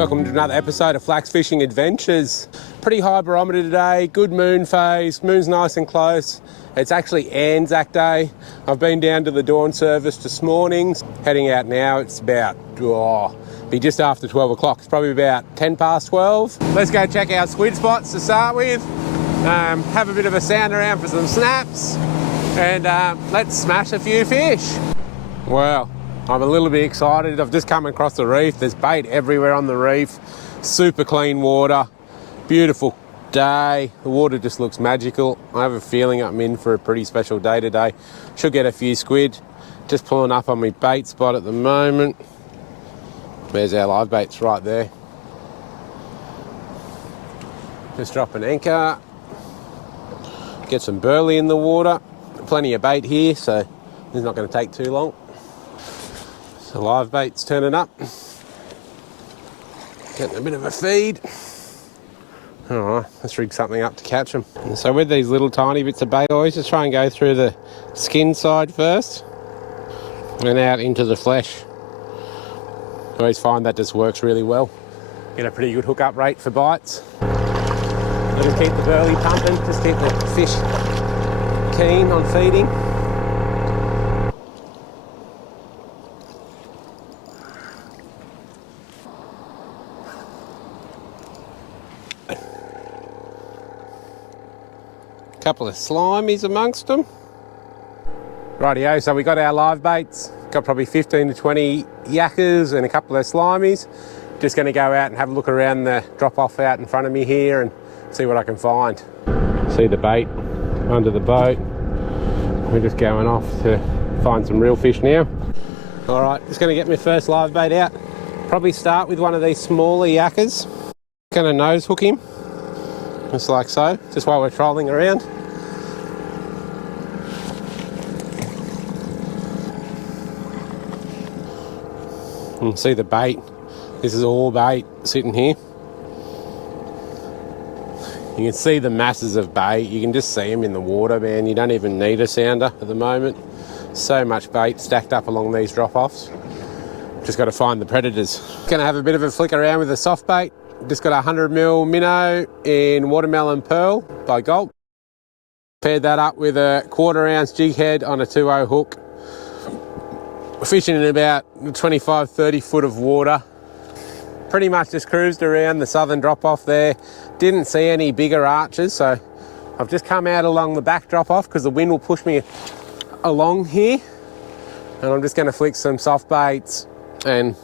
Welcome to another episode of Flax Fishing Adventures. Pretty high barometer today, good moon phase, moon's nice and close. It's actually Anzac Day. I've been down to the dawn service this morning. Heading out now, it's about, be just after 12 o'clock. It's probably about 10 past 12. Let's go check out squid spots to start with. Have a bit of a sound around for some snaps. And let's smash a few fish. Well, I'm a little bit excited. I've just come across the reef. There's bait everywhere on the reef. Super clean water. Beautiful day. The water just looks magical. I have a feeling I'm in for a pretty special day today. Should get a few squid. Just pulling up on my bait spot at the moment. There's our live baits right there. Just drop an anchor. Get some burley in the water. Plenty of bait here, so this is not going to take too long. The live bait's turning up. Getting a bit of a feed. Alright, let's rig something up to catch them. And so with these little tiny bits of bait, I always just try and go through the skin side first and out into the flesh. I always find that just works really well. Get a pretty good hookup rate for bites. Let them keep the burley pumping, just keep the fish keen on feeding. Couple of slimies amongst them. Rightio, so we got our live baits. Got probably 15 to 20 yakkers and a couple of slimies. Just going to go out and have a look around the drop-off out in front of me here and see what I can find. See the bait under the boat. We're just going off to find some real fish now. All right, just going to get my first live bait out. Probably start with one of these smaller yakkers. Going to nose hook him, just like so, just while we're trolling around. And see the bait. This is all bait sitting here. You can see the masses of bait. You can just see them in the water, man. You don't even need a sounder at the moment. So much bait stacked up along these drop-offs. Just got to find the predators. Gonna have a bit of a flick around with a soft bait. Just got a 100mm minnow in Watermelon Pearl by Gulp. Paired that up with a 1/4 ounce jig head on a 2.0 hook. Fishing in about 25-30 foot of water. Pretty much just cruised around the southern drop-off there. Didn't see any bigger arches, so I've just come out along the back drop-off because the wind will push me along here. And I'm just going to flick some soft baits and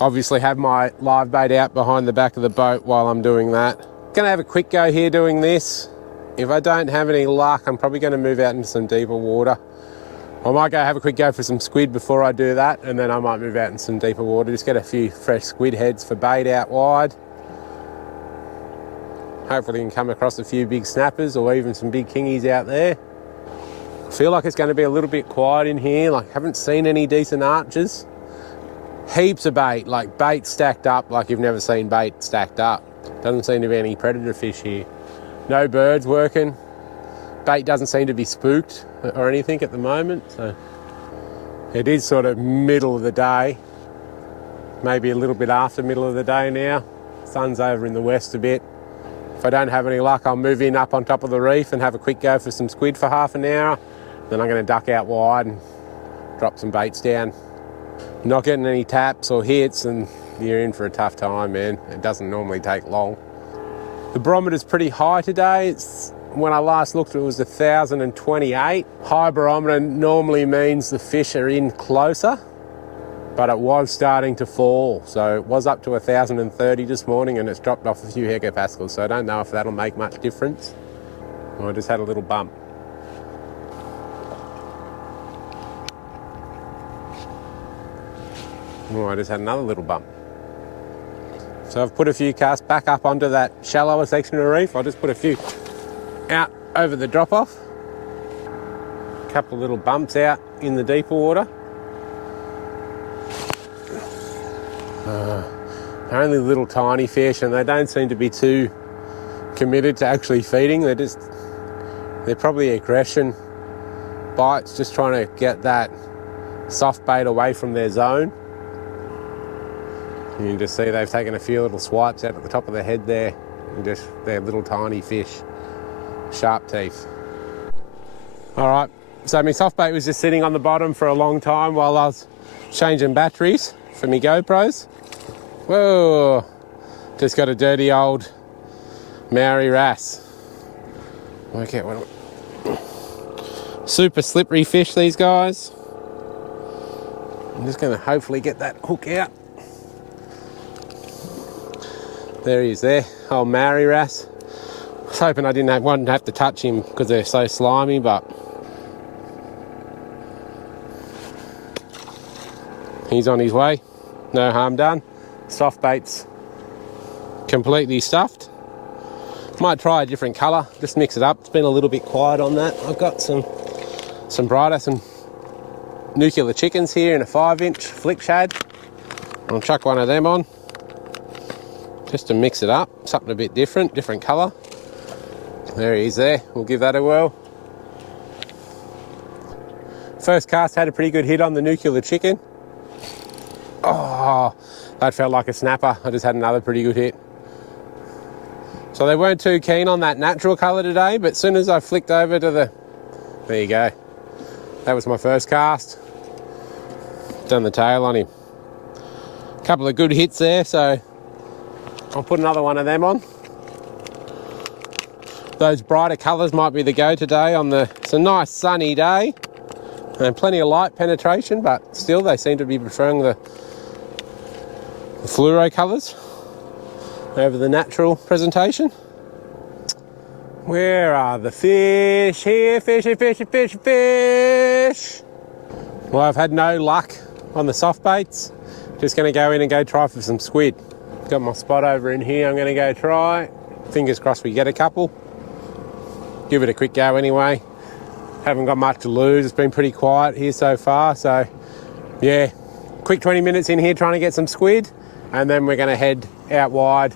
obviously have my live bait out behind the back of the boat while I'm doing that. Gonna have a quick go here doing this. If I don't have any luck, I'm probably gonna move out into some deeper water. I might go have a quick go for some squid before I do that, and then I might move out in some deeper water, just get a few fresh squid heads for bait out wide. Hopefully you can come across a few big snappers or even some big kingies out there. I feel like it's gonna be a little bit quiet in here, like haven't seen any decent arches. Heaps of bait, like bait stacked up like you've never seen bait stacked up. Doesn't seem to be any predator fish here. No birds working. Bait doesn't seem to be spooked or anything at the moment. So it is sort of middle of the day. Maybe a little bit after middle of the day now. Sun's over in the west a bit. If I don't have any luck, I'll move in up on top of the reef and have a quick go for some squid for half an hour. Then I'm going to duck out wide and drop some baits down. Not getting any taps or hits and you're in for a tough time, man. It doesn't normally take long. The barometer's pretty high today. When I last looked, it was 1,028. High barometer normally means the fish are in closer, but it was starting to fall. So it was up to 1,030 this morning and it's dropped off a few hectopascals. So I don't know if that'll make much difference. I just had a little bump. Oh, I just had another little bump. So I've put a few casts back up onto that shallower section of the reef. I'll just put a few out over the drop-off. A couple of little bumps out in the deeper water. Only little tiny fish and they don't seem to be too committed to actually feeding. They're probably aggression bites, just trying to get that soft bait away from their zone. You can just see they've taken a few little swipes out at the top of the head there. And just, they're little tiny fish. Sharp teeth. All right, so my soft bait was just sitting on the bottom for a long time while I was changing batteries for my GoPros. Whoa, just got a dirty old Maori wrasse. Work out what. Super slippery fish, these guys. I'm just going to hopefully get that hook out. There he is there, old Maori wrasse. I was hoping I wouldn't have to touch him because they're so slimy, but he's on his way. No harm done. Soft bait's completely stuffed. Might try a different colour, just mix it up. It's been a little bit quiet on that. I've got some brighter, some nuclear chickens here in a 5-inch flick shad. I'll chuck one of them on just to mix it up, something a bit different colour. There he is there. We'll give that a whirl. First cast had a pretty good hit on the nuclear chicken. Oh, that felt like a snapper. I just had another pretty good hit. So they weren't too keen on that natural colour today, but as soon as I flicked over to the... There you go. That was my first cast. Done the tail on him. A couple of good hits there, so I'll put another one of them on. Those brighter colours might be the go today on the... It's a nice sunny day and plenty of light penetration, but still they seem to be preferring the fluoro colours over the natural presentation. Where are the fish? Here, fishy, fishy, fishy, fish. Well, I've had no luck on the soft baits. Just going to go in and go try for some squid. Got my spot over in here. I'm going to go try. Fingers crossed we get a couple. Give it a quick go anyway. Haven't got much to lose. It's been pretty quiet here so far. So, yeah, quick 20 minutes in here trying to get some squid. And then we're going to head out wide,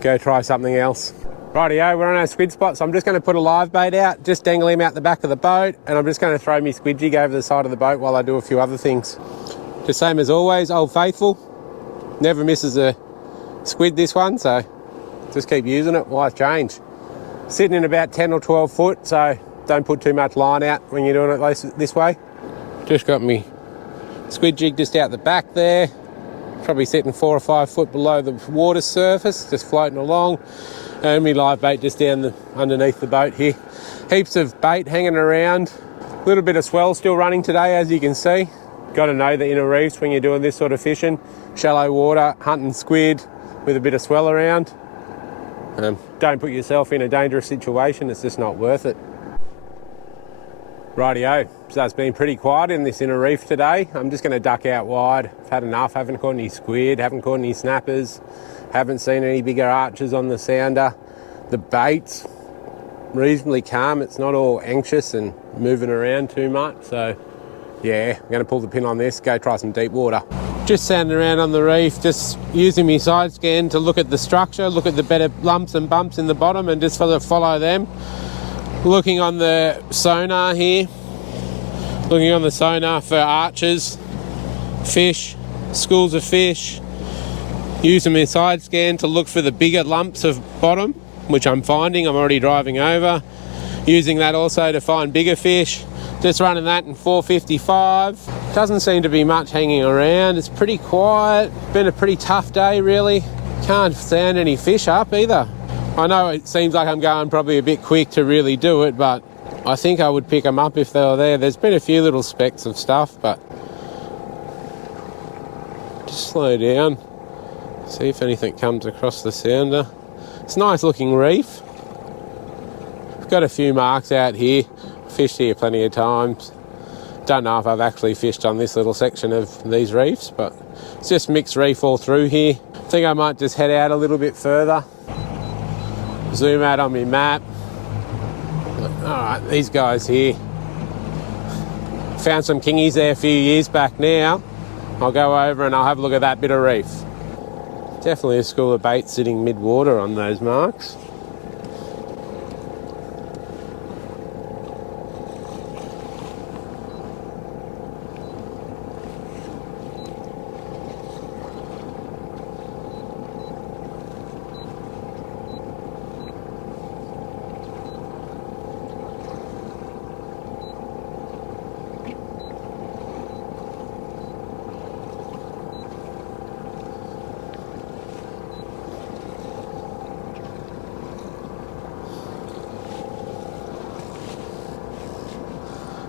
go try something else. Rightio, we're on our squid spot, so I'm just going to put a live bait out, just dangle him out the back of the boat, and I'm just going to throw my squid jig over the side of the boat while I do a few other things. Just same as always, Old Faithful. Never misses a squid, this one, so just keep using it. Why change? Sitting in about 10 or 12 foot, so don't put too much line out when you're doing it this way. Just got me squid jig just out the back there. Probably sitting 4 or 5 foot below the water surface, just floating along. And my live bait just down underneath the boat here. Heaps of bait hanging around. A little bit of swell still running today, as you can see. Got to know the inner reefs when you're doing this sort of fishing. Shallow water, hunting squid with a bit of swell around. Don't put yourself in a dangerous situation, it's just not worth it. Rightio, so it's been pretty quiet in this inner reef today. I'm just going to duck out wide. I've had enough, haven't caught any squid, haven't caught any snappers, haven't seen any bigger arches on the sounder. The bait's reasonably calm, it's not all anxious and moving around too much, so yeah, I'm going to pull the pin on this, go try some deep water. Just sounding around on the reef, just using my side scan to look at the structure, look at the better lumps and bumps in the bottom and just follow them. Looking on the sonar here, looking on the sonar for arches, fish, schools of fish. Using my side scan to look for the bigger lumps of bottom, which I'm finding. I'm already driving over. Using that also to find bigger fish. Just running that in 455. Doesn't seem to be much hanging around. It's pretty quiet. Been a pretty tough day, really. Can't stand any fish up either. I know it seems like I'm going probably a bit quick to really do it, but I think I would pick them up if they were there. There's been a few little specks of stuff, but just slow down. See if anything comes across the sounder. It's a nice looking reef. I've got a few marks out here. Fished here plenty of times. Don't know if I've actually fished on this little section of these reefs, but it's just mixed reef all through here. I think I might just head out a little bit further. Zoom out on my map. Alright, these guys here. Found some kingies there a few years back now. I'll go over and I'll have a look at that bit of reef. Definitely a school of bait sitting mid-water on those marks.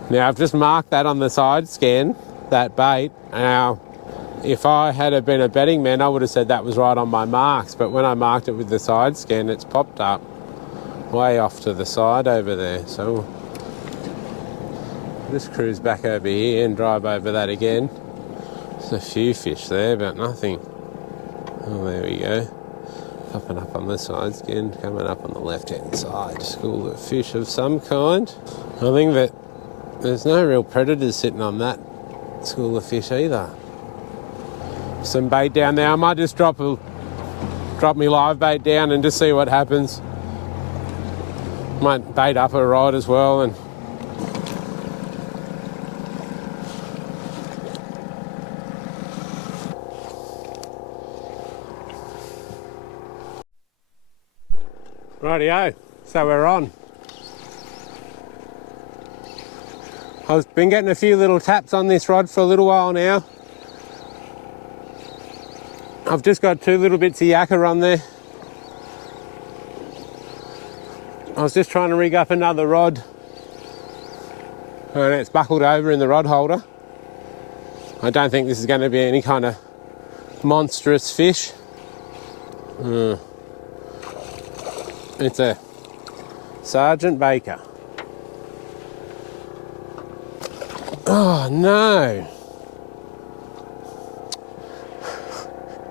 Now I've just marked that on the side scan, that bait. Now, if I had been a betting man, I would have said that was right on my marks, but when I marked it with the side scan, it's popped up way off to the side over there. So I'll just cruise back over here and drive over that again. There's a few fish there, but nothing. Oh, there we go. Popping up on the side scan, coming up on the left-hand side. School of fish of some kind. I think that there's no real predators sitting on that school of fish either. Some bait down there. I might just drop me live bait down and just see what happens. Might bait up a rod as well. And rightio, so we're on. I've been getting a few little taps on this rod for a little while now. I've just got 2 little bits of yakka on there. I was just trying to rig up another rod and it's buckled over in the rod holder. I don't think this is going to be any kind of monstrous fish. It's a Sergeant Baker. Oh no!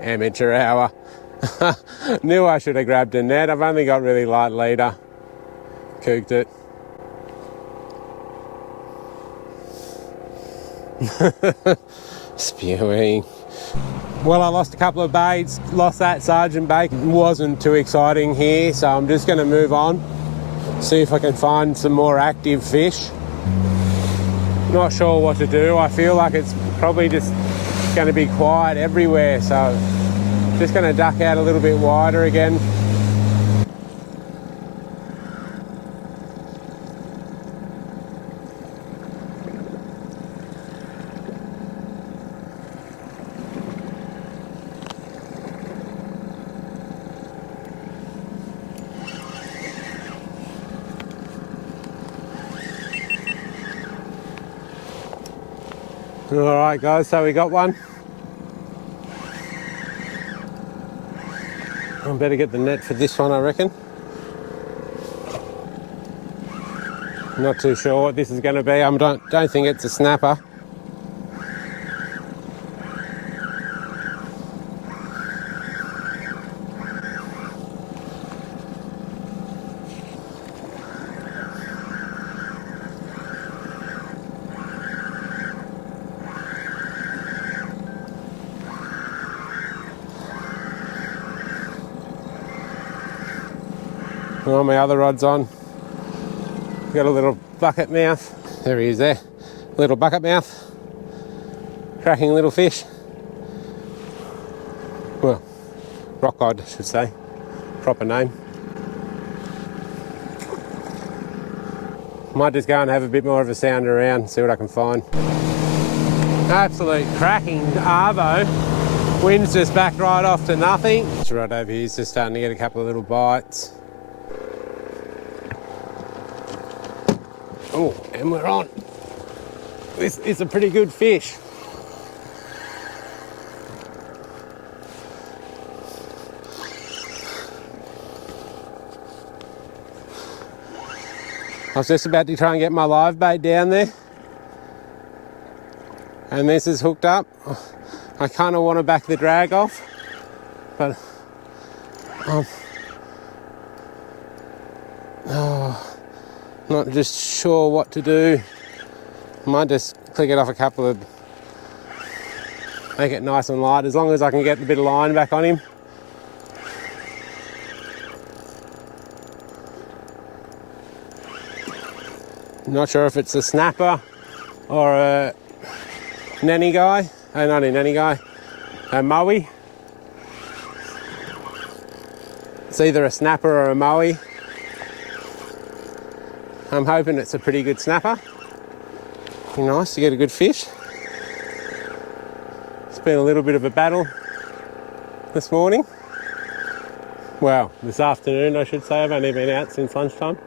Amateur hour. Knew I should have grabbed a net. I've only got really light leader. Cooked it. Spewing. Well, I lost a couple of baits. Lost that Sergeant Baker. Wasn't too exciting here, so I'm just going to move on. See if I can find some more active fish. Not sure what to do. I feel like it's probably just going to be quiet everywhere, so just going to duck out a little bit wider again. Alright guys, so we got one. I better get the net for this one, I reckon. Not too sure what this is going to be. I don't think it's a snapper. Well, my other rod's on. Got a little bucket mouth. There he is there. Little bucket mouth. Cracking little fish. Well, rock cod, I should say. Proper name. Might just go and have a bit more of a sound around, see what I can find. Absolute cracking arvo. Wind's just backed right off to nothing. This rod over here is just starting to get a couple of little bites. Oh, and we're on. This is a pretty good fish. I was just about to try and get my live bait down there. And this is hooked up. I kind of want to back the drag off, but not just sure what to do. Might just click it off a couple of, make it nice and light, as long as I can get a bit of line back on him. Not sure if it's a snapper or a nanny guy. Not a nanny guy, a mowie. It's either a snapper or a mowie. I'm hoping it's a pretty good snapper. Be nice to get a good fish. It's been a little bit of a battle this morning. Well, this afternoon I should say. I've only been out since lunchtime.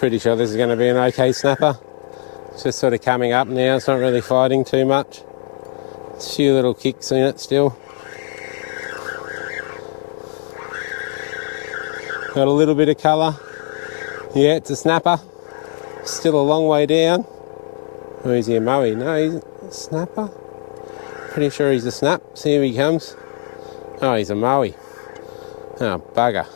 Pretty sure this is going to be an okay snapper. It's just sort of coming up now. It's not really fighting too much. A few little kicks in it still. Got a little bit of colour. Yeah, it's a snapper. Still a long way down. Oh, is he a mowie? No, he's a snapper. Pretty sure he's a snap. See, here he comes. Oh, he's a mowie. Oh, bugger.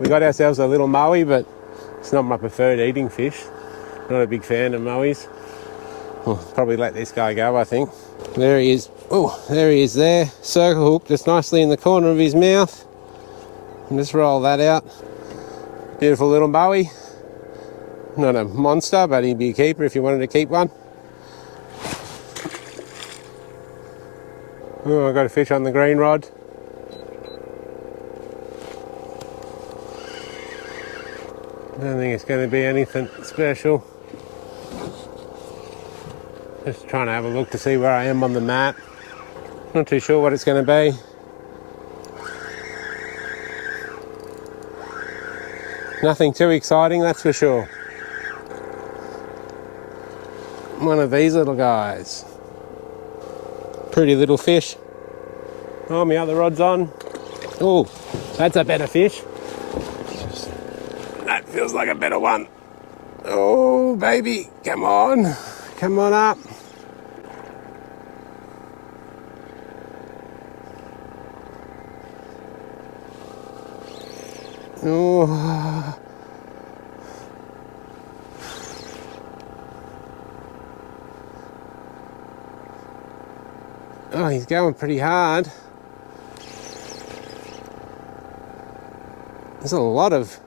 We got ourselves a little mowie, but it's not my preferred eating fish. Not a big fan of mowies. We'll probably let this guy go, I think. There he is. Oh, there he is there. Circle hook just nicely in the corner of his mouth. And just roll that out. Beautiful little mowie. Not a monster, but he'd be a keeper if you wanted to keep one. Oh, I got a fish on the green rod. Don't think it's going to be anything special. Just trying to have a look to see where I am on the map. Not too sure what it's going to be. Nothing too exciting, that's for sure. One of these little guys. Pretty little fish. Oh, my other rod's on. Oh, that's a better fish. That feels like a better one. Oh, baby, come on. Come on up. Oh. Oh, he's going pretty hard. There's a lot of...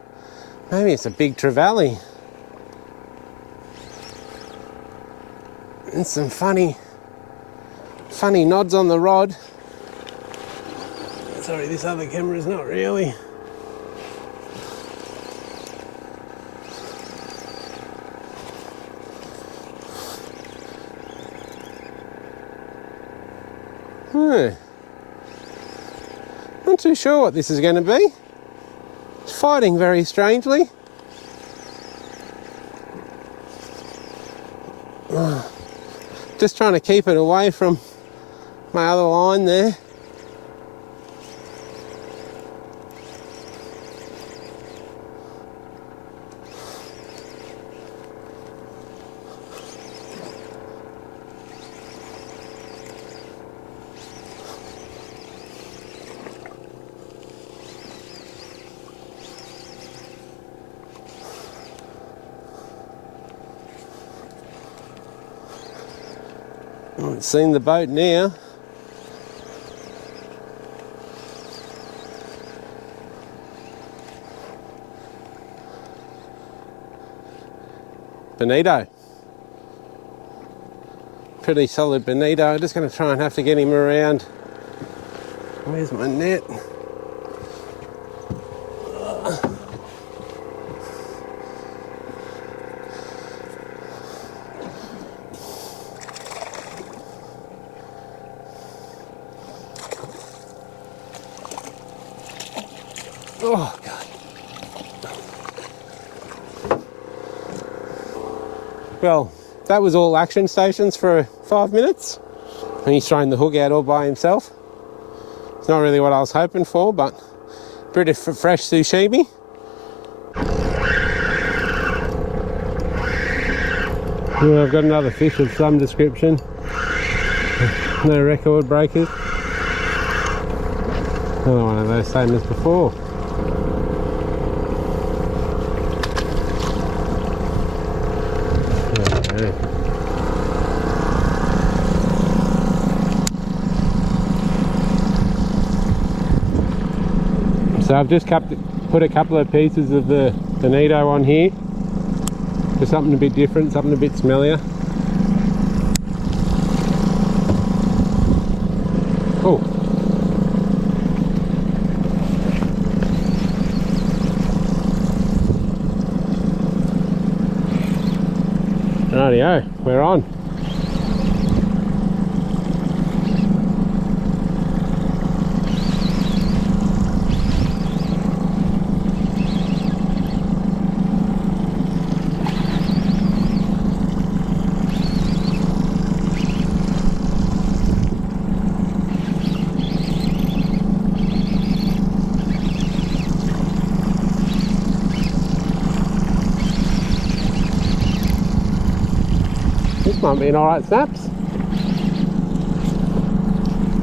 Maybe it's a big trevally. And some funny nods on the rod. Sorry, this other camera's not really. Not too sure what this is going to be. It's fighting very strangely. Just trying to keep it away from my other line there. I've seen the boat now. Bonito. Pretty solid bonito. I'm just going to try and have to get him around. Where's my net? Oh, God. Well, that was all action stations for 5 minutes. And he's throwing the hook out all by himself. It's not really what I was hoping for, but a bit of fresh sushimi. Well, I've got another fish of some description. No record breakers. Another one of those same as before. So I've just put a couple of pieces of the bonito on here for something a bit different, something a bit smellier. Oh. Rightio, we're on. This might be an alright snaps.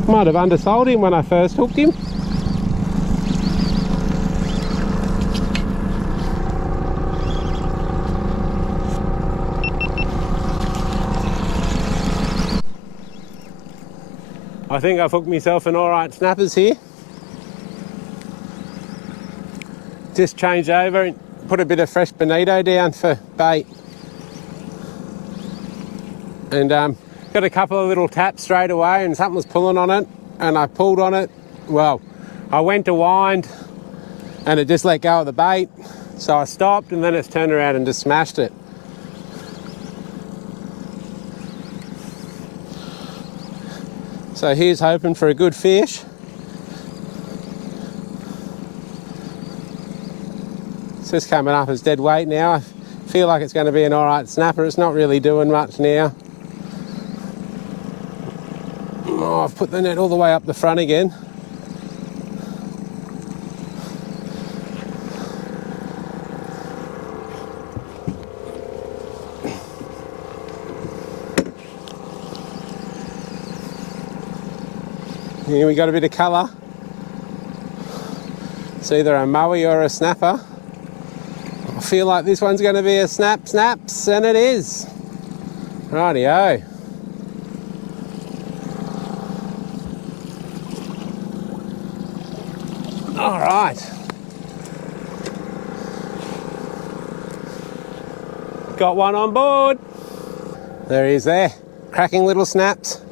Might have undersold him when I first hooked him. I think I've hooked myself an alright snappers here. Just changed over and put a bit of fresh bonito down for bait. And got a couple of little taps straight away, and something was pulling on it, and I pulled on it. Well, I went to wind and it just let go of the bait, so I stopped, and then it's turned around and just smashed it. So here's hoping for a good fish. It's just coming up as dead weight now. I feel like it's going to be an alright snapper. It's not really doing much now. Oh, I've put the net all the way up the front again. Here we got a bit of colour. It's either a mowie or a snapper. I feel like this one's going to be a snaps, and it is. Rightio. All right. Got one on board. There he is there. Cracking little snaps.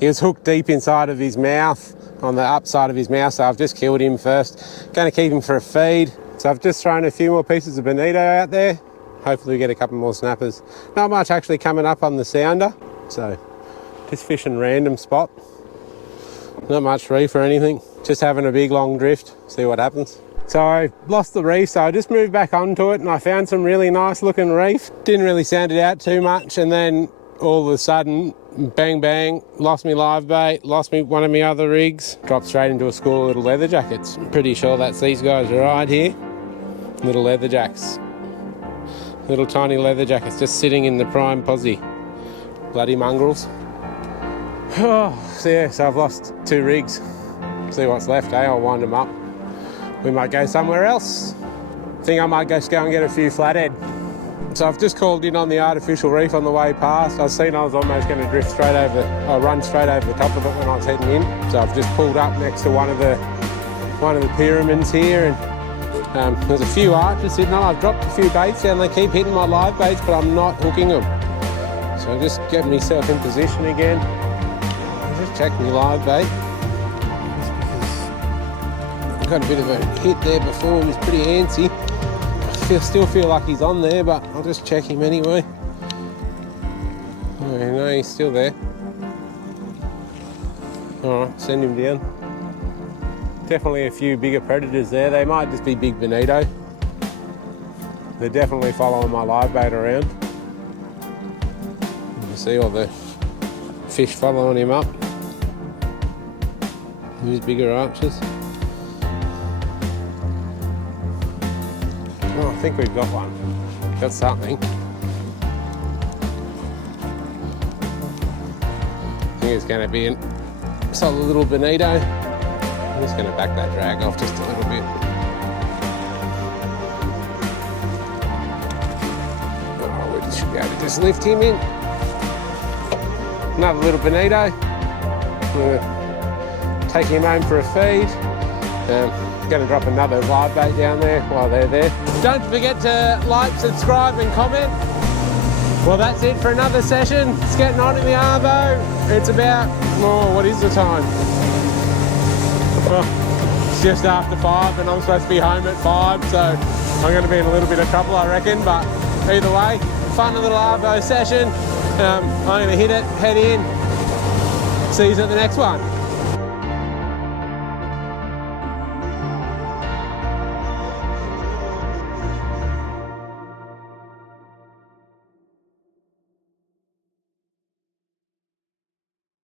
He was hooked deep inside of his mouth, on the upside of his mouth, so I've just killed him first. Going to keep him for a feed. So I've just thrown a few more pieces of bonito out there. Hopefully we get a couple more snappers. Not much actually coming up on the sounder, so just fishing random spot. Not much reef or anything. Just having a big long drift, see what happens. So I lost the reef, so I just moved back onto it and I found some really nice looking reef. Didn't really sound it out too much, and then all of a sudden, bang bang, lost me live bait, lost me one of my other rigs, dropped straight into a school of little leather jackets. I'm pretty sure that's these guys right here. Little leather jacks. Little tiny leather jackets just sitting in the prime posse. Bloody mongrels. Oh, so yeah, so I've lost 2 rigs. See what's left, eh? I'll wind them up. We might go somewhere else. Think I might just go and get a few flathead. So I've just called in on the artificial reef on the way past. I seen I was almost going to drift straight over, or run straight over the top of it when I was heading in. So I've just pulled up next to one of the pyramids here, and there's a few arches sitting on. I've dropped a few baits down. They keep hitting my live baits, but I'm not hooking them. So I'm just getting myself in position again. I'll just check my live bait. I got a bit of a hit there before. He was pretty antsy. Still feel like he's on there, but I'll just check him anyway. Oh, no, he's still there. Alright, send him down. Definitely a few bigger predators there. They might just be big bonito. They're definitely following my live bait around. You can see all the fish following him up. These bigger arches. Oh, I think we've got one. Got something. I think it's going to be a solid little bonito. I'm just going to back that drag off just a little bit. Oh, we should be able to just lift him in. Another little bonito. I'm going to take him home for a feed. Going to drop another live bait down there while they're there. Don't forget to like, subscribe and comment. Well, that's it for another session. It's getting on in the arvo. It's about, what is the time? Well, it's just after 5 and I'm supposed to be home at 5, so I'm going to be in a little bit of trouble, I reckon. But either way, fun little arvo session. I'm going to hit it, head in. See you at the next one.